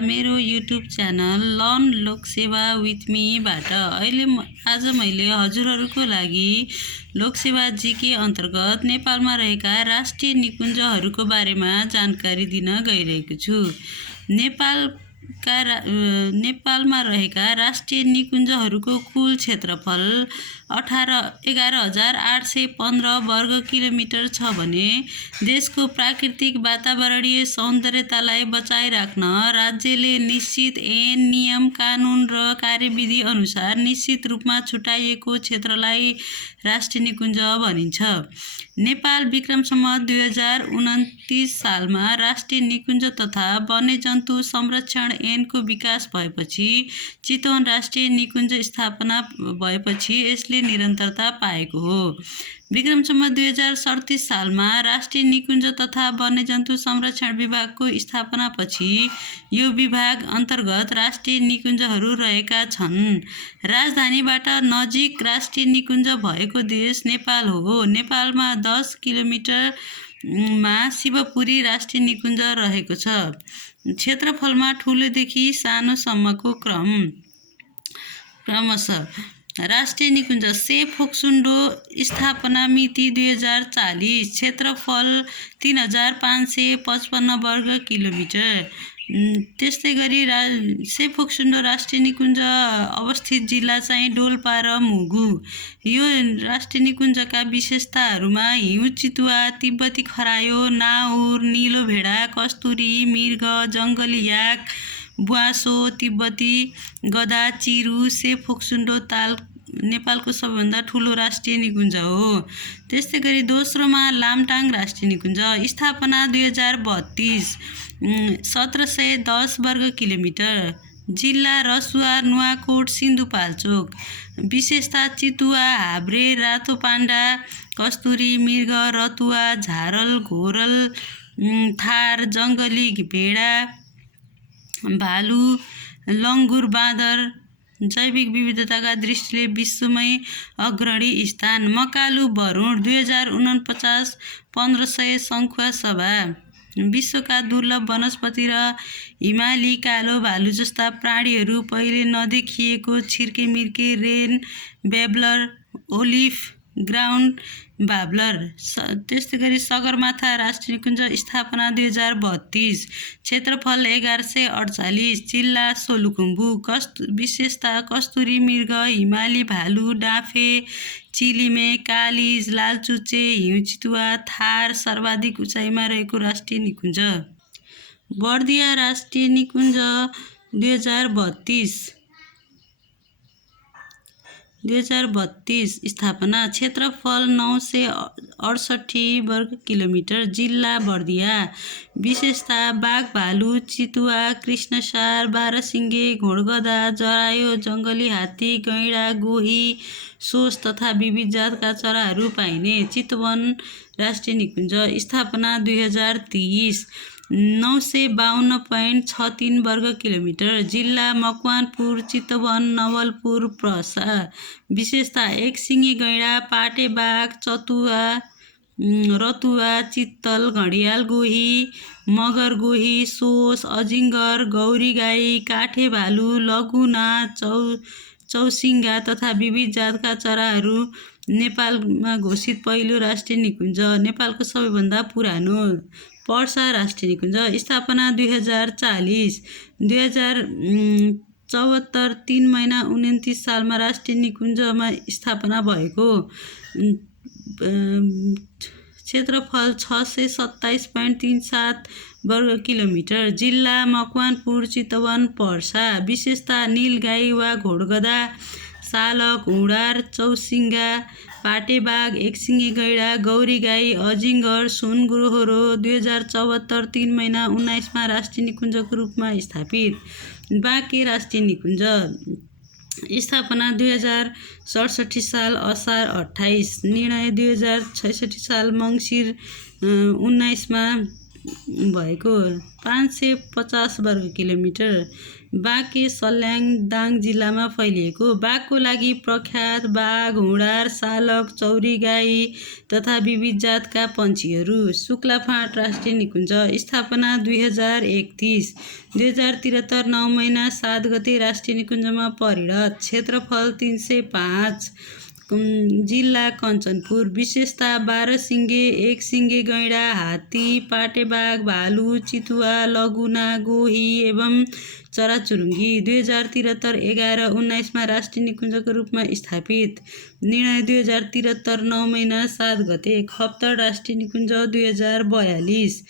मेरो YouTube channel learn Loksewa with मीबाट आज मैले हजुरहरूको लागि लोकसेवा जीके अन्तर्गत नेपालमा रहेका राष्ट्रिय निकुञ्जहरूको बारेमा जानकारी दिन गइरहेको छु। नेपालमा रहेका राष्ट्रिय निकुञ्जहरूको कुल क्षेत्रफल 11,815 वर्ग किलोमिटर छ भने देशको प्राकृतिक वातावरणीय सौन्दर्यतालाई बचाइराख्न राज्यले निश्चित ऐन, नियम, कानुन र कार्यविधि अनुसार निश्चित रूपमा छुट्याइएको क्षेत्रलाई राष्ट्रिय निकुञ्ज भनिन्छ। नेपाल विक्रम सम्वत 2029 सालमा राष्ट्रिय निकुञ्ज तथा वन्यजन्तु संरक्षण ऐनको विकास भएपछि चितवन राष्ट्रिय निकुञ्ज स्थापना भएपछि यसले निरन्तरता पाएको हो। विक्रम सम्वत 2037 सालमा राष्ट्रिय निकुञ्ज तथा वन्यजन्तु संरक्षण विभागको स्थापनापछि यो विभाग अन्तर्गत राष्ट्रिय निकुञ्जहरू रहेका छन्। राजधानीबाट नजिक राष्ट्रिय निकुञ्ज भएको देश नेपाल हो। नेपालमा 10 किलोमिटरमा शिवपुरी राष्ट्रिय निकुञ्ज रहेको छ। क्षेत्रफलमा ठुलोदेखि सानोसम्मको क्रमशः राष्ट्रिय निकुञ्ज से फोक्सुन्डो स्थापना मिति 2040, क्षेत्रफल 3,555 वर्ग किलोमिटर। त्यस्तै गरी से फोक्सुन्डो राष्ट्रिय निकुञ्ज अवस्थित जिल्ला चाहिँ डोल्पा र मुगु। यो राष्ट्रिय निकुञ्जका विशेषताहरूमा हिउँ चितुवा, तिब्बती खरायो, नाउर, नीलो भेडा, कस्तुरी, मृग, जङ्गली याक, ब्वासो, तिब्बती गधा, चिरु, से फोक्सुन्डो ताल नेपालको सबैभन्दा ठुलो राष्ट्रिय निकुञ्ज हो। त्यस्तै गरी दोस्रोमा लामटाङ राष्ट्रिय निकुञ्ज, स्थापना 2032, 1710 वर्ग किलोमिटर, जिल्ला रसुवा, नुवाकोट, सिन्धुपाल्चोक। विशेषता चितुवा, हाब्रे, रातो पाण्डा, कस्तुरी, मृग, रतुवा, झारल, घोरल, थार, जङ्गली भेडा, भालु, लङ्गुर, बाँदर। जैविक विविधताका दृष्टिले विश्वमै अग्रणी स्थान। मकालु भरुण 2049, 1500 सङ्खुवा सभा। विश्वका दुर्लभ वनस्पति र हिमाली कालो भालु जस्ता प्राणीहरू पहिले नदेखिएको छिर्केमिर्के, रेन बेब्लर, ओलिभ ग्राउन्ड बाब्लर। त्यस्तै गरी सगरमाथा राष्ट्रिय निकुञ्ज, स्थापना 2032, क्षेत्रफल 1148, जिल्ला सोलुखुम्बु। विशेषता कस्तुरी मृग, हिमाली भालु, डाँफे, चिलिमे, कालिज, लालचुच्चे, हिउँ चितुवा, थार सर्वाधिक उचाइमा रहेको राष्ट्रिय निकुञ्ज। बर्दिया राष्ट्रिय निकुञ्ज 2032, स्थापना, क्षेत्रफल 968 वर्ग किलोमिटर, जिल्ला बर्दिया। विशेषता बाघ, भालु, चितुवा, कृष्णसार, बाह्रसिङ्गे, घोडगधा, जरायो, जङ्गली हात्ती, गैँडा, गोही, सोस तथा विविध जातका चराहरू पाइने। चितवन राष्ट्रिय निकुञ्ज, स्थापना 2030, 952.63 वर्ग किलोमिटर, जिल्ला मकवानपुर, चितवन, नवलपुर, पर्सा। विशेषता एकसिङे गैँडा, पाटे बाघ, चतुवा, रतुवा, चित्तल, घडियाल, गोही, मगर, गोही, सोस, अजिङ्गर, गौरी गाई, काठे भालु, लगुना, चौसिङ्गा तथा विविध जातका चराहरू। नेपालमा घोषित पहिलो राष्ट्रिय निकुञ्ज। नेपालको सबैभन्दा पुरानो। पर्सा राष्ट्रिय निकुञ्ज, स्थापना 2040, 2074, 3 महिना 29 सालमा राष्ट्रिय निकुञ्जमा स्थापना भएको। क्षेत्रफल 627.37 वर्ग किलोमिटर, जिल्ला मकवानपुर, चितवन, पर्सा। विशेषता नीलगाई वा घोडगधा, सालक, हुँडार, चौसिङ्गा, पाटेबाघ, एकसिङे गैँडा, गौरी गाई, अजिङ्गर, सुनगोरो। 2074, 3 महिना 19मा राष्ट्रिय निकुञ्जको रूपमा स्थापित। बाँके राष्ट्रिय निकुञ्ज, स्थापना 2067 साल असार 28, निर्णय 2066 साल मङ्सिर 19मा भएको 550 वर्ग किलोमिटर। बाघ के सल्याङदाङ जिल्लामा फैलिएको। बाघको लागि प्रख्यात बाघ, हुँडार, सालक, चौरी गाई तथा विविध जातका पन्छीहरू। शुक्लाफाँट राष्ट्रिय निकुञ्ज स्थापना 2031। 2073 9 महिना 7 गते राष्ट्रिय निकुञ्जमा परिणत। क्षेत्रफल 305। जिल्ला कञ्चनपुर। विशेषता 12 सिङ्गे, 1 सिङ्गे गैँडा, हात्ती, पाटेबाघ, भालु, चितुवा, लघुना, गोही एवं चराचुरुङ्गी। 2073 11 19 राष्ट्रिय निकुञ्जको रूपमा स्थापित। निर्णय 2073 9 महिना 7 गते। खप्तड राष्ट्रिय निकुञ्ज 2042।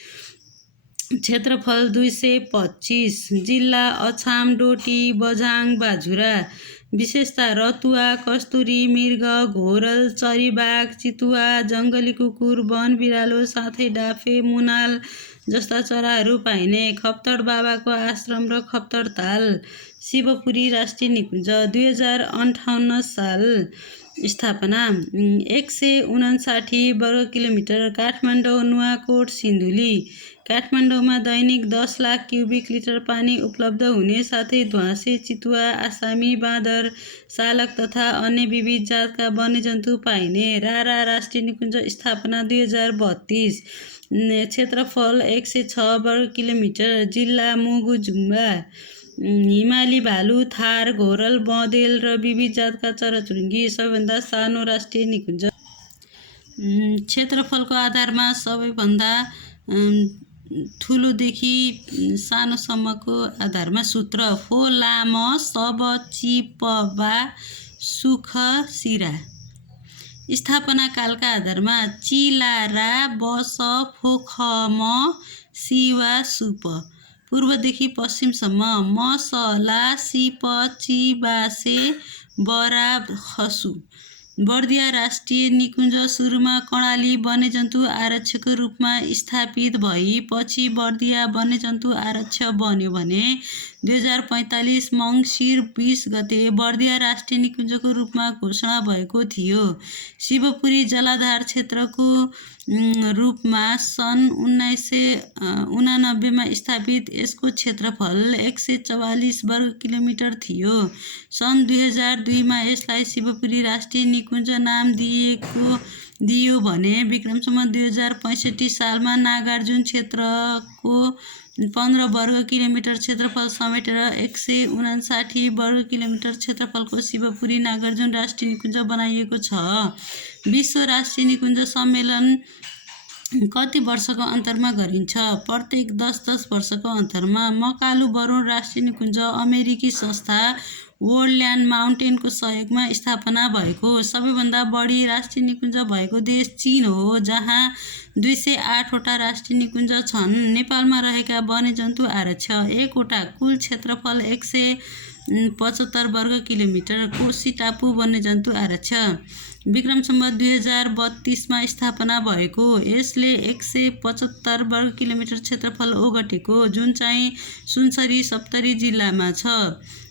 क्षेत्रफल 225। जिल्ला अछाम, डोटी, बझाङ, बाजुरा। विशेषता रतुवा, कस्तुरी, मृग, घोरल, चरीबाघ, चितुवा, जङ्गली कुकुर, वन बिरालो साथै डाफे, मुनाल जस्ता चराहरू पाइने। खप्तड बाबाको आश्रम र खप्तड ताल। शिवपुरी राष्ट्रिय निकुञ्ज 2058 साल स्थापना। 159 वर्ग किलोमिटर। काठमाडौँ, नुवाकोट, सिन्धुली। काठमाडौँमा दैनिक 10 लाख क्युबिक लिटर पानी उपलब्ध हुने साथै ध्वाँसे, चितुवा, आसामी बाँदर, सालक तथा अन्य विविध जातका वन्यजन्तु पाइने। रारा राष्ट्रिय निकुञ्ज स्थापना 2032। क्षेत्रफल 106 वर्ग किलोमिटर। जिल्ला मुगु-जुम्ला। हिमाली भालु, थार, घोरल, बँदेल र विविध जातका चराचुरुङ्गी। सबैभन्दा सानो राष्ट्रिय निकुञ्ज। क्षेत्रफलको आधारमा सबैभन्दा ठुलोदेखि सानोसम्मको आधारमा सूत्र। फो लाम सब चिपबा सुख सिरा। स्थापना कालका आधारमा चिलारा बस फोखम सिवा सुप। पूर्वदेखि पश्चिमसम्म मसला सिप चिबासे बरा खसु। बर्दिया राष्ट्रिय निकुञ्ज सुरुमा कर्णाली वन्यजन्तु आरक्षको रूपमा स्थापित भई पछि बर्दिया वन्यजन्तु आरक्ष बन्यो भने 2045 मङ्सिर 20 गते बर्दिया राष्ट्रिय निकुञ्जको रूपमा घोषणा भएको थियो। शिवपुरी जलाधार क्षेत्रको रूपमा सन् 1989 मा स्थापित यसको क्षेत्रफल 144 वर्ग किलोमिटर थियो। सन् 2002 मा यसलाई शिवपुरी राष्ट्रिय निकुञ्ज नाम दिइयो भने विक्रमसम्म 2065 सालमा नागार्जुन क्षेत्रको 15 वर्ग किलोमिटर क्षेत्रफल समेटेर 159 वर्ग किलोमिटर क्षेत्रफलको शिवपुरी नागार्जुन राष्ट्रिय निकुञ्ज बनाइएको छ। विश्व राष्ट्रिय निकुञ्ज सम्मेलन कति वर्षको अन्तरमा गरिन्छ? प्रत्येक 10-10 वर्षको अन्तरमा। मकालु बरुण राष्ट्रिय निकुञ्ज अमेरिकी संस्था वर्ल्ड ल्यान्ड माउन्टेनको सहयोगमा स्थापना भएको। सबैभन्दा बढी राष्ट्रिय निकुञ्ज भएको देश चीन हो, जहाँ 208 वटा राष्ट्रिय निकुञ्ज छन्। नेपालमा रहेका वन्यजन्तु आरक्ष। 1 वटा। कुल क्षेत्रफल 175 वर्ग किलोमिटर। कोशी टापु वन्यजन्तु आरक्ष। विक्रमसम्म 2032 मा स्थापना भएको। यसले 175 वर्ग किलोमिटर क्षेत्रफल ओगटेको, जुन चाहिँ सुनसरी सप्तरी जिल्लामा छ।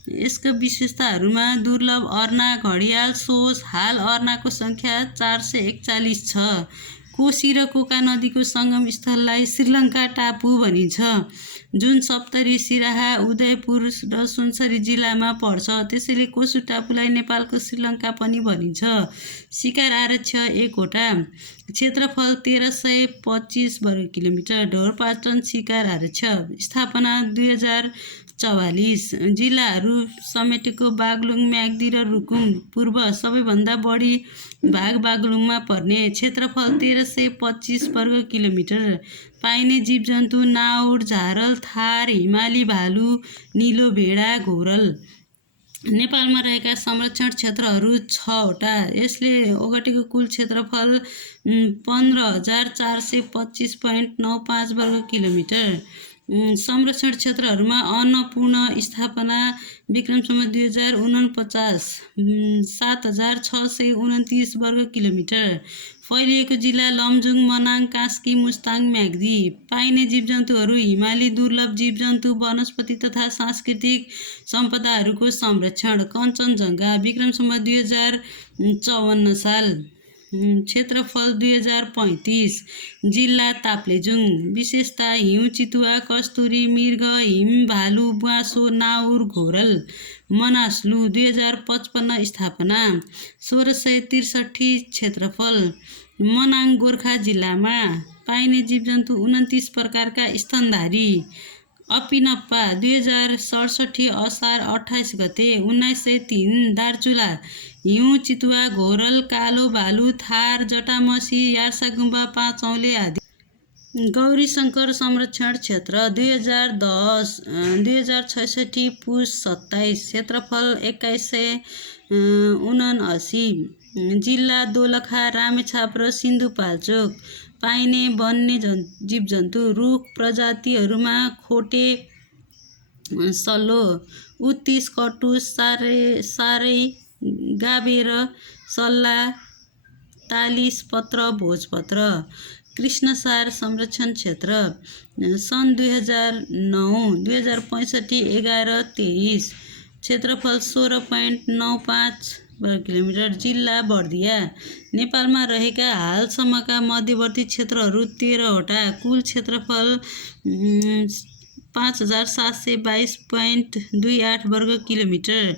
यसका विशेषताहरूमा दुर्लभ अर्ना, घडियाल, सोस। हाल अर्नाको सङ्ख्या 441 छ। कोशी र कोका नदीको सङ्गम स्थललाई श्रीलङ्का टापु भनिन्छ, जुन सप्तरी, सिराहा, उदयपुर र सुनसरी जिल्लामा पर्छ। त्यसैले कोशी टापुलाई नेपालको श्रीलङ्का पनि भनिन्छ। शिकार आरक्ष 1 वटा। क्षेत्रफल 1325 वर्ग किलोमिटर। ढोरपाटन शिकार आरक्ष। स्थापना 2044। जिल्लाहरू समेटेको बागलुङ, म्याग्दी र रुकुम। पूर्व। सबैभन्दा बढी भाग बागलुङमा पर्ने। क्षेत्रफल 1325 वर्ग किलोमिटर। पाइने जीवजन्तु नाउर, झारल, थार, हिमाली भालु, निलो भेडा, घोरल। नेपालमा रहेका संरक्षण क्षेत्रहरू 6 वटा। यसले ओगटेको कुल क्षेत्रफल 15,425.95 वर्ग किलोमिटर। संरक्षण क्षेत्रहरूमा अन्नपूर्ण स्थापना विक्रमसम्म 2049 7,629 वर्ग किलोमिटर। फैलिएको जिल्ला लमजुङ, मनाङ, कास्की, मुस्ताङ, म्याग्दी। पाइने जीवजन्तुहरू हिमाली दुर्लभ जीवजन्तु, वनस्पति तथा सांस्कृतिक सम्पदाहरूको संरक्षण। कञ्चनजङ्घा विक्रमसम्म 2054 साल। क्षेत्रफल 2035। जिल्ला ताप्लेजुङ। विशेषता हिउँ चितुवा, कस्तुरी मृग, हिम भालु, ब्वाँसो, नाउर, घोरल, मनासलु। 2055 स्थापना 1663। क्षेत्रफल। मनाङ गोर्खा जिल्लामा पाइने जीवजन्तु 29 प्रकारका स्तनधारी। अपिनप्पा 2067 असार 28 गते 1903। दार्चुला हिउँ चितुवा, घोरल, कालो भालु, थार, जटामसी, यार्सागुम्बा, पाँचौले आदि। गौरीशङ्कर संरक्षण क्षेत्र 2010 2066 पुस 27। क्षेत्रफल 2179। जिल्ला दोलखा, रामेछाप र सिन्धुपाल्चोक। पाइने वन्य जीवजन्तु रुख प्रजातिहरूमा खोटे, सल्लो, उत्तिस, कटुस, सारै, गाभेर, सल्ला, तालिस पत्र, भोजपत्र। कृष्णसार संरक्षण क्षेत्र सन् 2009 2065 11-23। क्षेत्रफल 16.95 वर्ग किलोमिटर। जिल्ला बर्दिया। नेपालमा रहेका हालसम्मका मध्यवर्ती क्षेत्रहरू 13वटा। कुल क्षेत्रफल 5722.28 वर्ग किलोमिटर।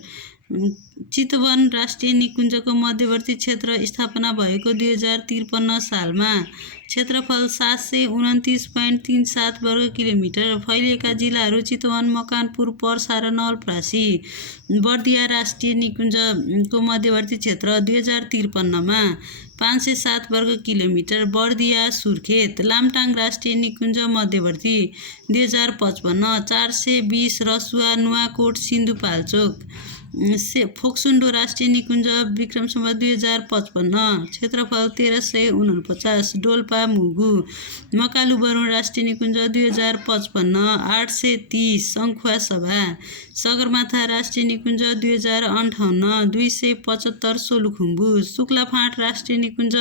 चितवन राष्ट्रिय निकुञ्जको मध्यवर्ती क्षेत्र स्थापना भएको 2053 सालमा। क्षेत्रफल 729.37 वर्ग किलोमिटर। फैलिएका जिल्लाहरू चितवन, मकवानपुर, पर्सा र नवलपरासी। बर्दिया राष्ट्रिय निकुञ्जको मध्यवर्ती क्षेत्र 2053 507 वर्ग किलोमिटर। बर्दिया सुर्खेत। लामटाङ राष्ट्रिय निकुञ्ज मध्यवर्ती 2055 420। रसुवा, नुवाकोट, सिन्धुपाल्चोक। फोक्सुन्डो राष्ट्रिय निकुञ्ज विक्रमसम्वत 2055। क्षेत्रफल 1349। डोल्पा, मुगु। मकालु-बरुण राष्ट्रिय निकुञ्ज 2055 830। सङ्खुवासभा। सगरमाथा राष्ट्रिय निकुञ्ज 2058 275। सोलुखुम्बु। शुक्लाफाँट राष्ट्रिय निकुञ्ज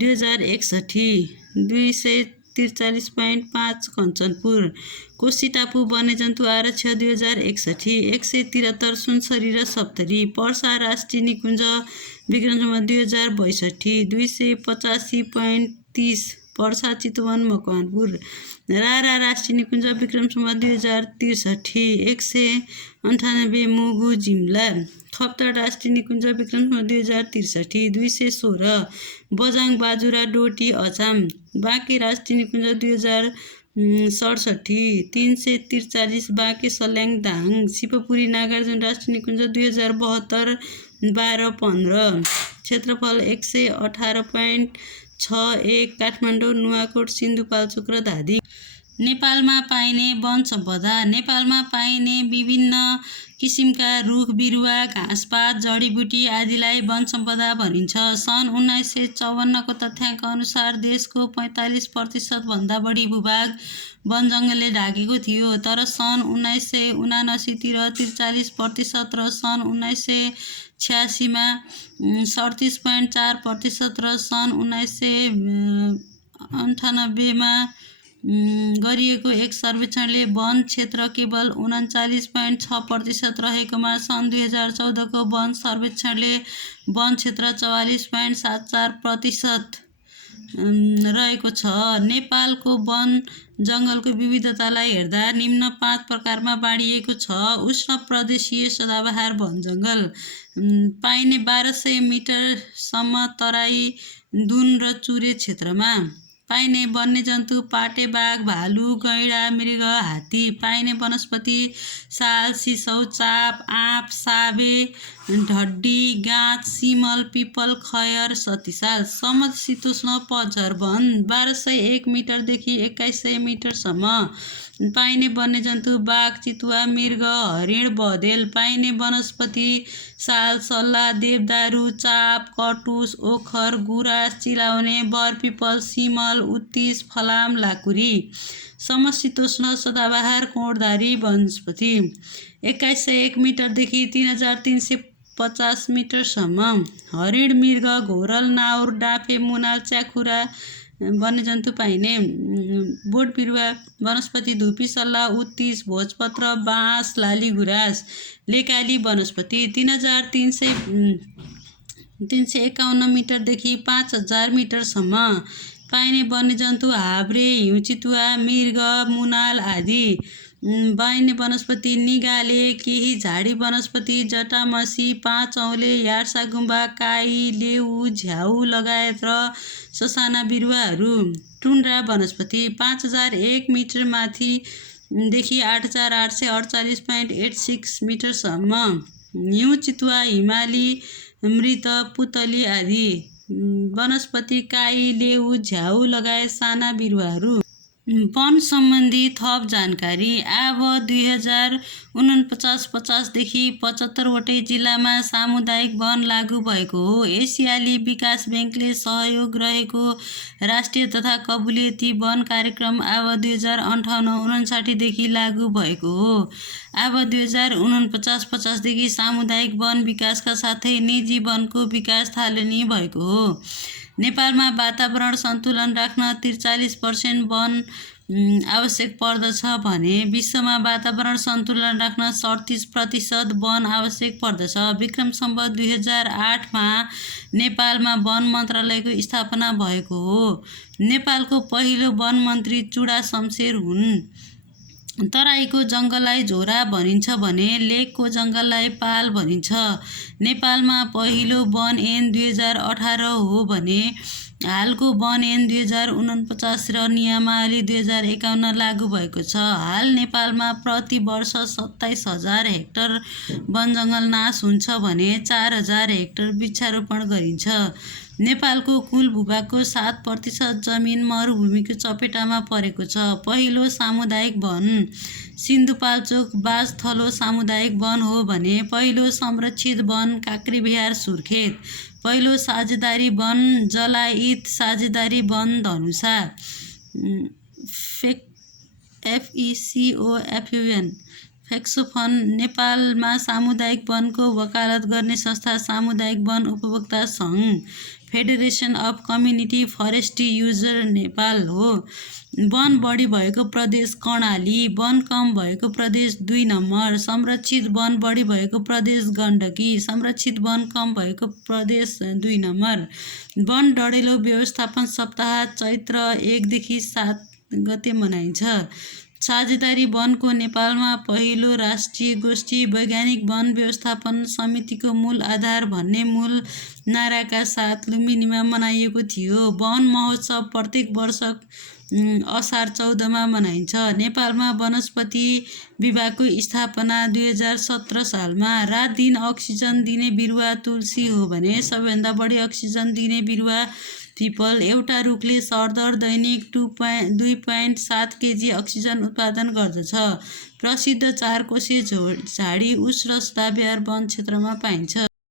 2061 243.5। कञ्चनपुर। कोशी टापु वन्यजन्तु आरक्ष 2061 173। सुनसरी र सप्तरी। पर्सा राष्ट्रिय निकुञ्ज विक्रमसम्वत 2062 285.30। पर्सा, चितवन, मकवानपुर। रारा राष्ट्रिय निकुञ्ज विक्रमसम्वत 2063 198। मुगु, जुम्ला। खप्तड राष्ट्रिय निकुञ्ज विक्रमसम्वत 2063 216। बझाङ, बाजुरा, डोटी, अछाम। बाँके राष्ट्रिय निकुञ्ज 2067 343। बाँके, सल्याङ, दाङ। शिवपुरी नागार्जुन राष्ट्रिय निकुञ्ज 2072 12-15। क्षेत्रफल 118.61। काठमाडौँ, नुवाकोट, सिन्धुपाल्चोक र धादिङ। नेपालमा पाइने वन सम्पदा। नेपालमा पाइने विभिन्न किसिमका रुख बिरुवा, घाँसपात, जडीबुटी आदिलाई वन सम्पदा भनिन्छ। सन् 1954 को तथ्याङ्क अनुसार देशको 45% भन्दा बढी भूभाग वन जङ्गलले ढाकेको थियो, तर सन् 1979 तिर 43% र सन् 1986 मा 37.4% र सन् 1998 मा गरिएको एक सर्वेक्षणले वन क्षेत्र केवल 39.6% रहेकोमा सन् 2014 को वन सर्वेक्षणले वन क्षेत्र 44.74% रहेको छ। नेपालको वन जङ्गलको विविधतालाई हेर्दा निम्न 5 प्रकारमा बाँडिएको छ। उष्ण प्रदेशीय सदाबहार वन जङ्गल। पाइने 1200 मिटरसम्म तराई, दुन र चुरे क्षेत्रमा। पाइने वन्यजन्तु पाटे बाघ, भालु, गैंडा, मृग, हात्ती। पाइने वनस्पति साल, सिसौ, चाप, आँप, साबे, ढड्डी, गाँच, सिमल, पिपल, खयर, सतिसाल। समशीतोष्ण पतझर वन 1201 मिटरदेखि 2100 मिटरसम्म। पाइने वन्यजन्तु बाघ, चितुवा, मृग, हरिण, बँदेल। पाइने वनस्पति साल, सल्ला, देवदारू, चाप, कटुस, ओखर, गुराँस, चिलाउने, बरपिपल, सिमल, उत्तिस, फलाम, लाकुरी। समशीतोष्ण सदाबहार कोणधारी वनस्पति 2101 मिटरदेखि 3350 मिटरसम्म। हरिण, मृग, घोरल, नाउर, डाँफे, मुनाल, च्याखुरा वन्यजन्तु पाइने। बोट बिरुवा वनस्पति धुपी, सल्ला, उत्तिस, भोजपत्र, बाँस, लाली गुराँस। लेकाली वनस्पति 3300 351 मिटरदेखि 5000 मिटरसम्म पाइने वन्यजन्तु हाब्रे, हिउँ चितुवा, मृग, मुनाल आदि। पाइने वनस्पति निगाले, केही झाडी वनस्पति, जटामसी, पाँच औले, यार्सागुम्बा, काई, लेउ, झ्याउ लगायत र ससाना बिरुवाहरू। टुन्ड्रा वनस्पति 5001 मिटर माथिदेखि 8848.86 मिटरसम्म। हिउँ चितुवा, हिमाली, मृत, पुतली आदि। वनस्पति काई, लेउ, झ्याउ लगायत साना बिरुवाहरू। वन सम्बन्धी थप जानकारी। अब 2049-50 देखि 75 वटै जिल्लामा सामुदायिक वन लागू भएको हो। एसियाली विकास ब्याङ्कले सहयोग रहेको राष्ट्रिय तथा कबुलियती वन कार्यक्रम अब 2058-59 देखि लागू भएको हो। अब 2049-50 देखि सामुदायिक वन विकासका साथै निजी वनको विकास थालनी भएको हो। नेपालमा वातावरण सन्तुलन राख्न 43% वन आवश्यक पर्दछ भने विश्वमा वातावरण सन्तुलन राख्न 37% वन आवश्यक पर्दछ। विक्रम सम्वत 2008 नेपालमा वन मन्त्रालयको स्थापना भएको हो। नेपालको पहिलो वन मन्त्री चुडा शमशेर हुन्। तराईको जङ्गललाई झोरा भनिन्छ भने लेकको जङ्गललाई पाल भनिन्छ। नेपालमा पहिलो वन ऐन 2018 हो भने हालको वन ऐन 2049 र नियमावली 2051 लागू भएको छ। हाल नेपालमा प्रति वर्ष 27,000 हेक्टर वनजङ्गल नाश हुन्छ भने 4,000 हेक्टर वृक्षारोपण गरिन्छ। नेपालको कुल भूभागको 7% जमिन मरुभूमिको चपेटामा परेको छ। पहिलो सामुदायिक वन सिन्धुपाल्चोक बाजथलो सामुदायिक वन हो भने पहिलो संरक्षित वन काँक्रेबिहार सुर्खेत। पहिलो साझेदारी वन जलाइत साझेदारी वन धनुषा। FECOFUN फेक्सोफन। नेपालमा सामुदायिक वनको वकालत गर्ने संस्था सामुदायिक वन उपभोक्ता सङ्घ। Federation of community forestry user Nepal हो। वन बढी भएको प्रदेश कर्णाली, वन कम भएको प्रदेश 2 नम्बर। संरक्षित वन बढी भएको प्रदेश गण्डकी, संरक्षित वन कम भएको प्रदेश 2 नम्बर। वन डढेलो व्यवस्थापन सप्ताह चैत्र 1 देखि 7 गते मनाइन्छ। साझेदारी वनको नेपालमा पहिलो राष्ट्रिय गोष्ठी वैज्ञानिक वन व्यवस्थापन समितिको मूल आधार भन्ने मूल नाराका साथ लुम्बिनीमा मनाइएको थियो। वन महोत्सव प्रत्येक वर्ष असार 14 मनाइन्छ। नेपालमा वनस्पति विभागको स्थापना 2017 सालमा। रात दिन अक्सिजन दिने बिरुवा तुलसी हो भने सबैभन्दा बढी अक्सिजन दिने बिरुवा पिपल। एउटा रुखले सरदर दैनिक 2.7 केजी अक्सिजन उत्पादन गर्दछ। प्रसिद्ध 4 कोसे झाडी उस र सदाबहार वन क्षेत्रमा पाइन्छ।